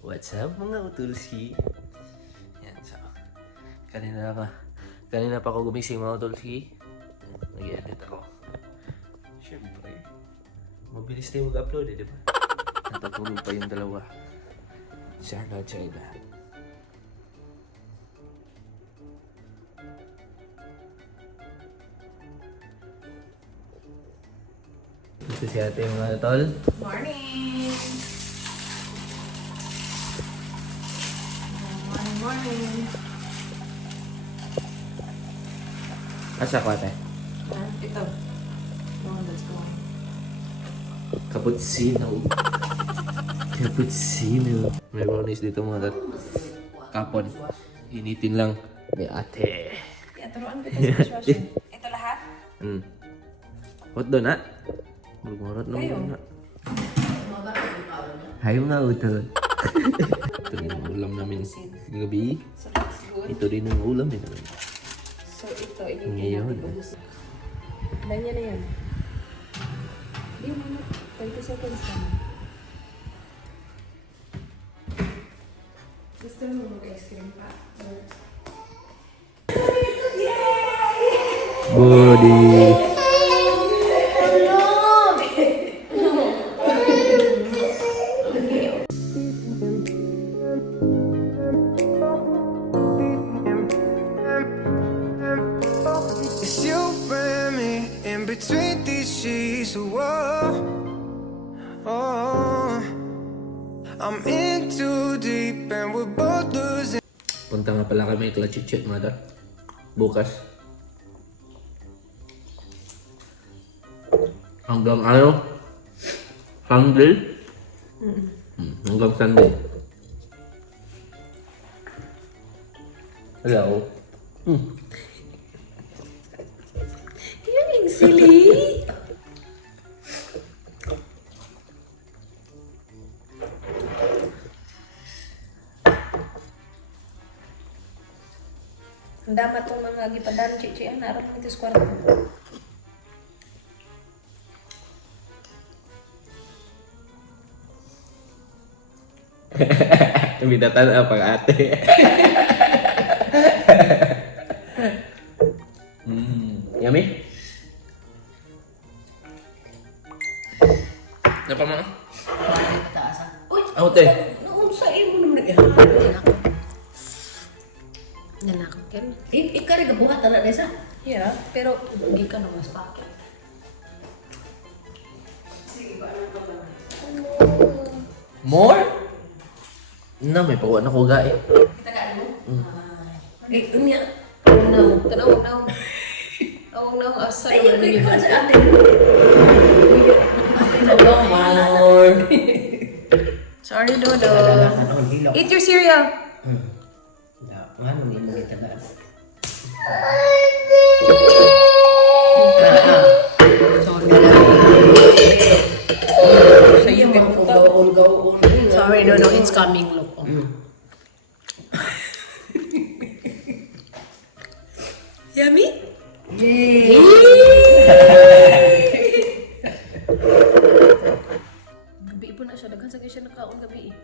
What's up mga utulsi? Yan, so kanina pa ako gumising mga utulsi. Nag-edit ako. Siyempre, mabilis tayo mag-upload di ba? Natutulog pa yung dalawa. Charla, China. Ito si ate mga tol. Morning! Morning! Asa ko ate? Ito. Let's go. Cappuccino. Cappuccino. May brownies dito mga tol. Kapon. Initin lang. May ate. Turuan kita sa dishwasher. Ito lahat? Hot doon ha? Magmurot na Kayo? muna. Hay mga utol. Ito rin ang ulam namin gabi. So that's good. Ito din ang ulam din namin. So ito, ilagay Ngayon. natin. Ganyan na yan. Hindi mo na. 30 seconds na. Gusto mo mag-ice cream pa? Body. It's you and me in between these sheets. I'm in too deep and we're both losing. Punta nga pala kami kala Chichit mga tol. Bukas. Hanggang ano? Sunday? Hanggang Sunday. Hello. You're being silly. Ang dapat itong mga gipadan, chichi, ang narap nito sa kwarto. Bidatan apa ate? Yummy? Apa mga? Uy! Ako te. Noon sa imo naman nanakaw ka na. Ikaw rin kabuhat na nesa. Yeah, pero hindi ka naman sa packet. More? Na, may pawan ako gaya. Tagaan mo? Eh, unya. No, tanaw. Awang na asa. Ay, yung kayo sa ate. More. Sorry, Dodo. Eat your cereal. Ano ni mo itagaan? Sa'yo, Gaw-gaw. Sorry, Dodo. It's coming. Look. Yummy? Yay! Gabi po na siya. Daghan sa siya nakaon gabi eh.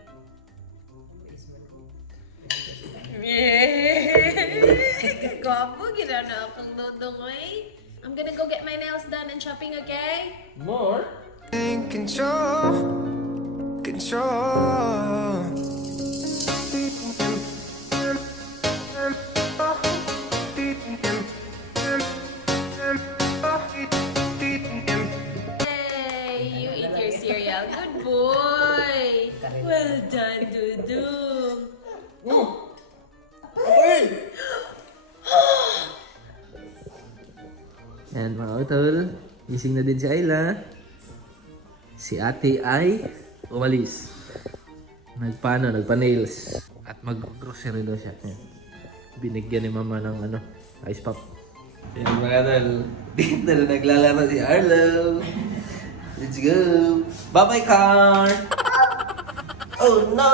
Gwapo, gila na akong dodong eh. I'm gonna go get my nails done and shopping, okay? More? In control. Hey, you eat your cereal. Good boy. Well done, Dudong. Yan mga utol. Gising na din si Ayla. Si ate ay umalis. Nagpa-nails. At mag-grocery daw siya. Yan. Binigyan ni mama ng ice pop. Yan mga utol. Dito na naglalaro si Arlo. Let's go. Bye-bye car. Oh no.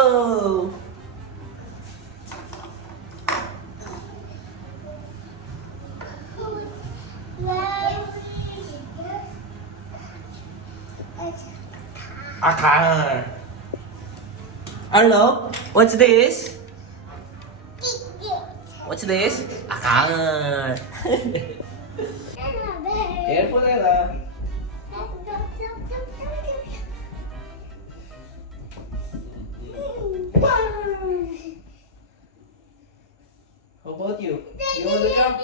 Akar. Arlo, what's this? What's this? A car. Careful, Ella. How about you? You want to jump?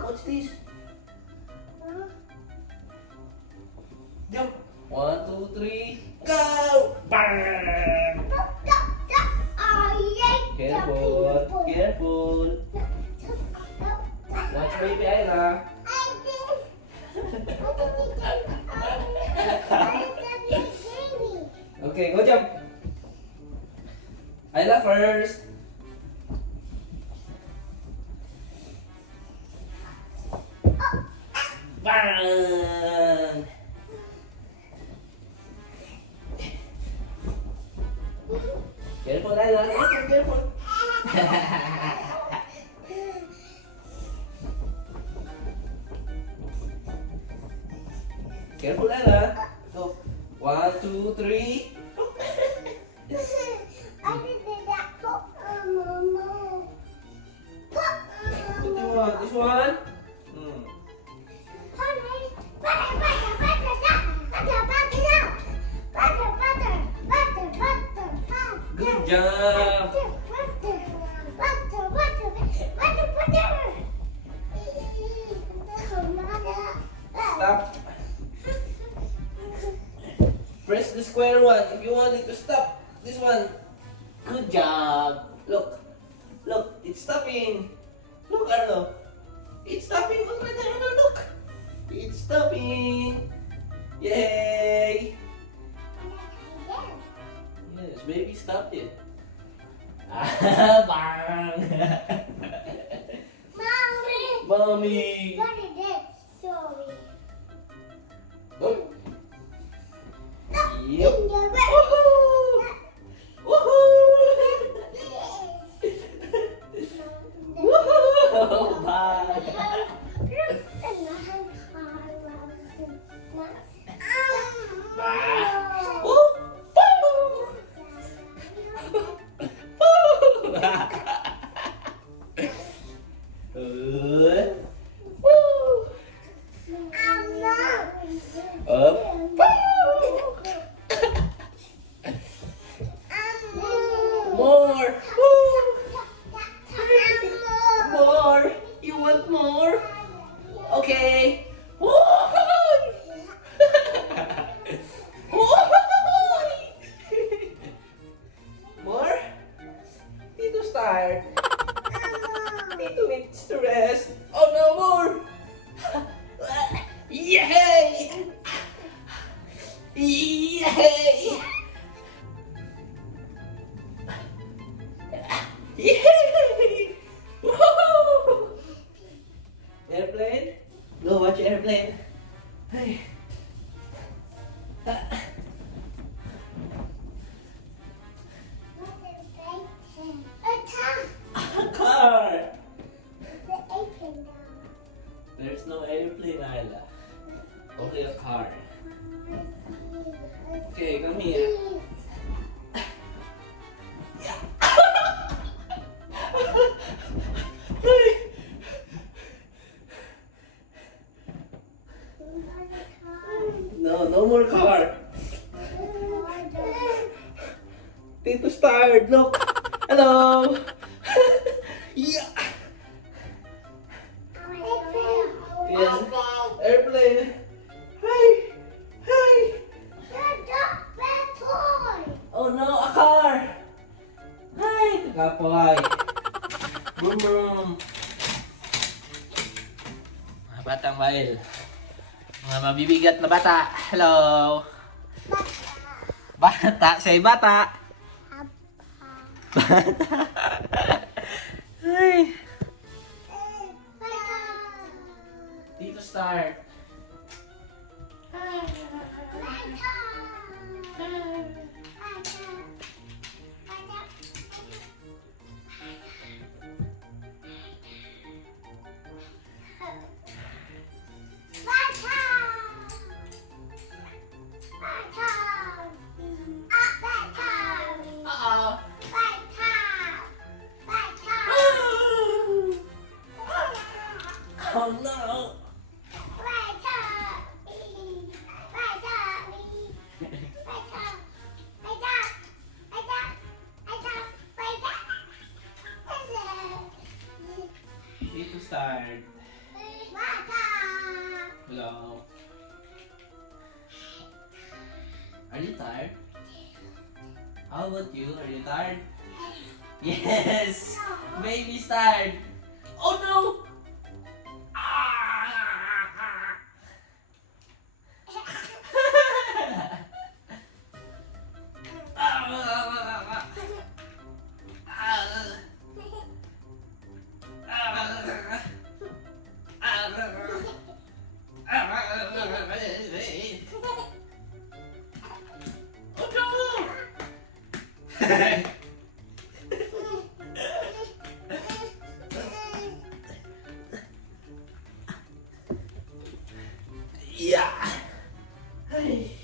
What's this? Jump. 1, 2, 3, go! Bang! Careful, careful. Watch baby Ella. Okay, go jump. Ella first. Bang! Careful, Ella. Careful, careful. Careful, Ella. Go. 1, 2, 3. What do you want? This one? Good job. Stop. Press the square one if you want it to stop. This one. Good job. Look. Look. It's stopping. Look, Arlo. It's stopping already, Arlo. Look. It's stopping. Yay. Yes, baby stopped it. Bang. Mommy. What is it? Sorry. Go. In Yep. the way. Woohoo! Woohoo! Woohoo! Bye. Good. Woo! Up. More. Woo! More. You want more? Okay. Woo! More? Tito's tired. Tito needs to rest. Oh no, more! Yay! Yay! Yay! Woohoo! Airplane? Go watch airplane. Hey. Car! There's no airplane, Isla. Only a car. Okay, come here. No, no more car. Tito's tired, look. Hello. Yeah. Yeah. Airplane. Hi. Hi. Oh no, a car. Hi. Kakapoy. Boom boom. Mga batang bail. Mga mabibigat na bata. Hello. Bata. Say bata. Bata. Hi. Tito start. start. Hello. Are you tired? How about you? Are you tired? Yes! Baby start! Oh no! Yeah. Hey.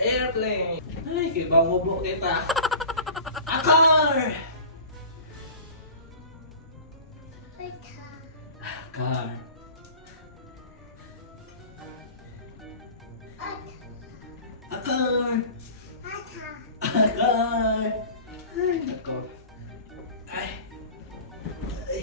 Airplane. Ay, kibawo kita. A car. Car. A car. A car. Ay, nako. Ay. Ay.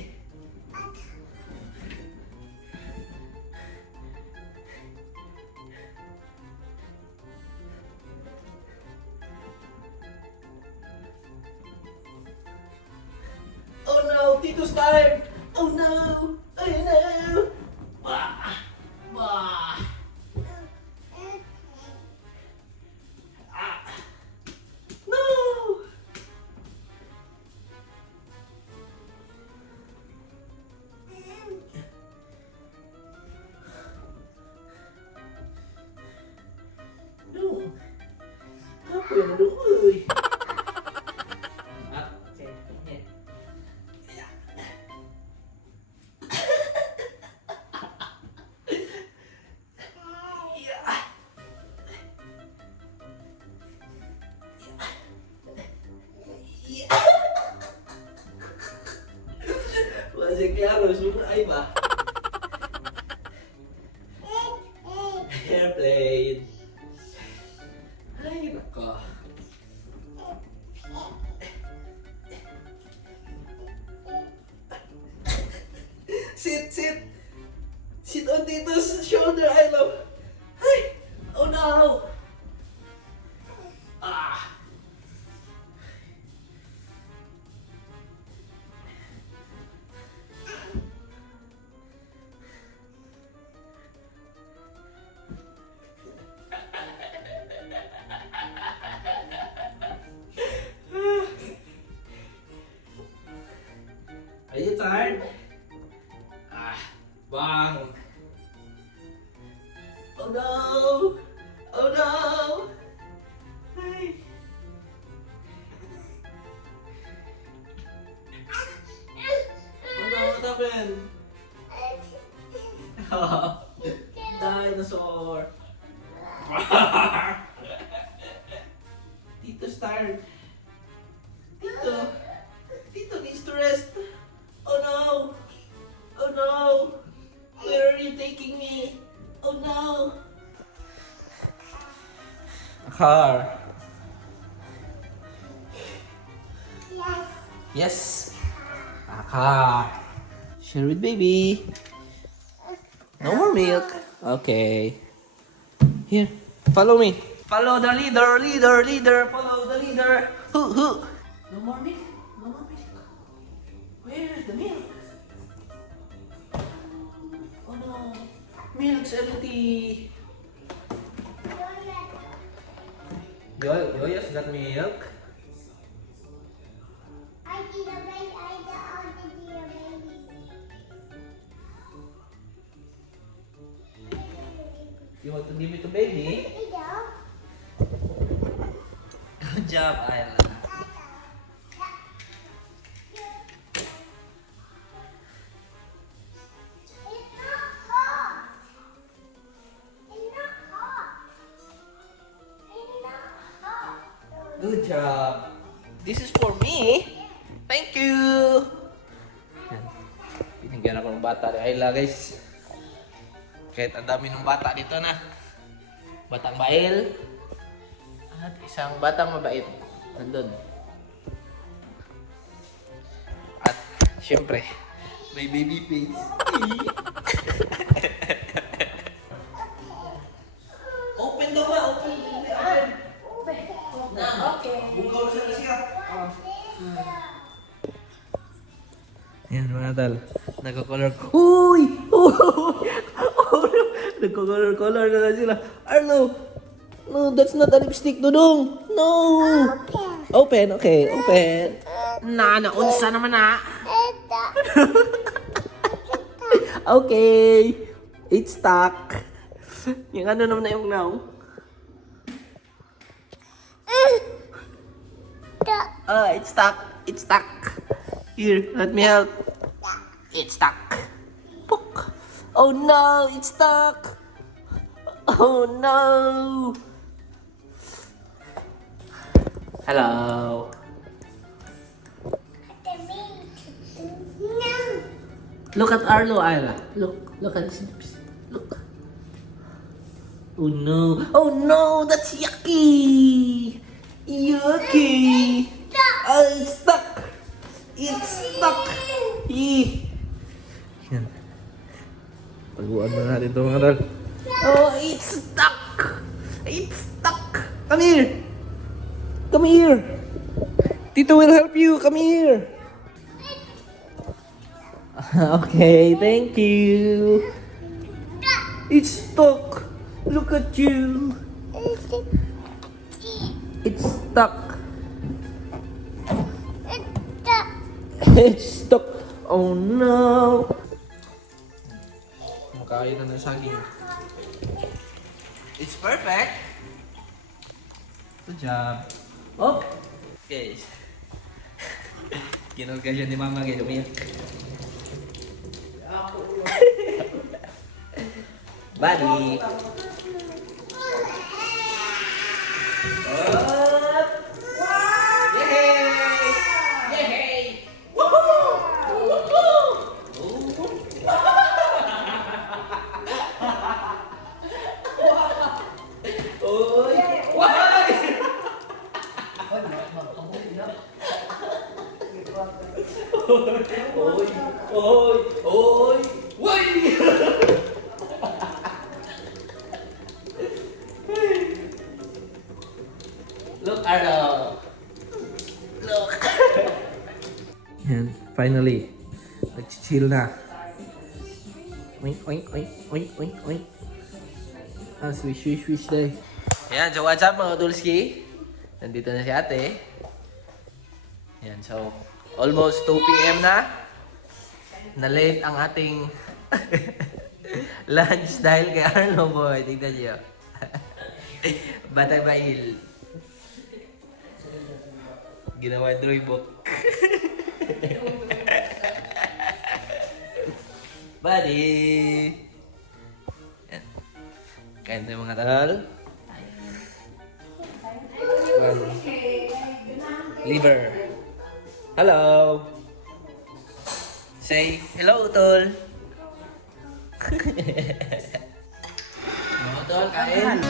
Oh no, Tito's tired. Oh no. Oh no. Wah. Wah. Ah. No. No. Apa yang ada? Uy. Ah, okay. Masih klaro, semua ay ba? Airplane. Ay, nako. Sit, sit. Sit on Tito's shoulder, I love. Ay, oh no. Ah. Are you tired? Ah, bang. Oh no! Oh no! Ay. Oh no, what happened? Dinosaur! Tito's tired. Tito needs to rest. Oh no! Oh no! Where are you taking me? Oh no! A car. Yes. A car. Share with baby. No more milk. Okay. Here. Follow me. Follow the leader. Follow the leader. Who? No more milk. No more milk. Where's the milk? Oh no. Milk's empty. Yoya's got milk. You want to give it to baby? Good job, Ayla. Good job. This is for me. Thank you. Yan. Binigyan ako ng bata ni Ayla, guys. Kahit ang dami ng bata dito na. Batang bail. At isang batang mabait. Nandun. Siyempre, may baby face. Open daw ba? Open. Okay. Bukaw siya na siya. Yan mga tal. Nagko-color. Uy! Nagko-color na sila. Arlo! No, that's not a lipstick, Dudong. No! Open, okay. Open. Naunsa naman na. Okay. It's stuck. Yung ano naman na yung now. It's stuck. It's stuck. Here, let me help. It's stuck. Pook. Oh no, it's stuck. Oh no. Hello. Look at Arlo, Ayla. Look at his lips. Look. Oh no. Oh no, that's yucky. Yucky. Oh, it's stuck. It's stuck. Yan. Taguan mo natin ito mga tal. Oh, it's stuck. It's stuck. Come here. Come here. Tito will help you. Come here. Okay, thank you. It's stuck. Look at you. It's stuck. It's stuck. Oh no. Makain na ng saging. It's perfect. Good job. Oh. Okay. Kinulga siya ni Mama kayo umiyak. Buddy. Up. Yay! Yay! Woohoo! Woohoo! Oy! Why? Oy! Oy! Oy! Why? Look, Arlo. Look. And finally, nag-chill na. Oink, oink, oink, oink, oink, oink. Swish day. Yan, so what's up mga Dulski? Nandito na si ate. Yan, so almost 2 p.m. na. Na-late ang ating lunch dahil kay Arlo boy. Tignan niyo. Batay bail. Ginawa drawing book. Buddy! Yan. Kain tayo mga tal. One. Liver. Hello! Say hello, Utol! Hello, Utol, kain!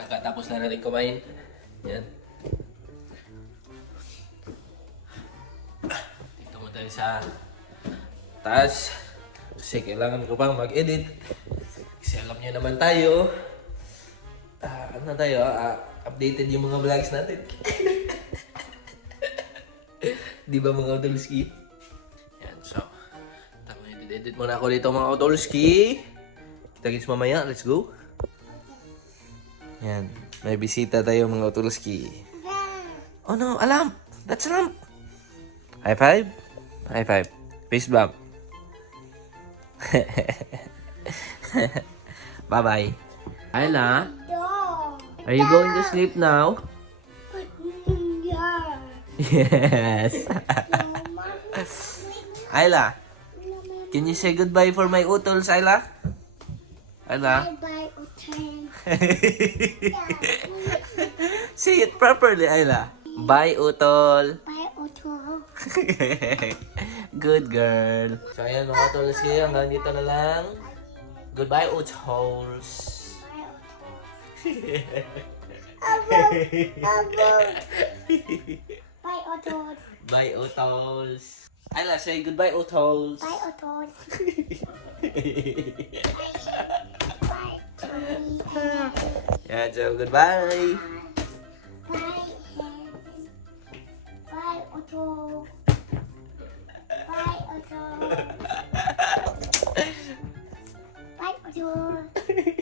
Kakatapos na natin kumain. Yan. Dito mo tayo sa taas. Kasi kailangan ko pang mag-edit. Kasi alam nyo naman tayo. Ano tayo? Updated yung mga vlogs natin. Di ba mga Dulski? Edit muna ako dito mga Otolski. Kita-kits mamaya. Let's go. Yan. May bisita tayo mga Otolski. Oh no, a lamp. That's a lamp. High five. High five. Fist bump. Bye-bye. Ayla, Dog. are you going to sleep now? Yeah. Yes. Ayla, can you say goodbye for my utols, Ayla? Ayla? Bye, Utang. Say it properly, Ayla. Bye, utol. Bye, Utang. Good girl. So, ayan mga utols kayo. Hanggang dito na lang. Goodbye, utols. Bye, Utang. Bye, utols. Ayla, say goodbye, utols. Bye, Utang. Bye, Tommy. Yeah, so goodbye. Bye, Bye, Otto. Bye, Otto. Bye, Otto.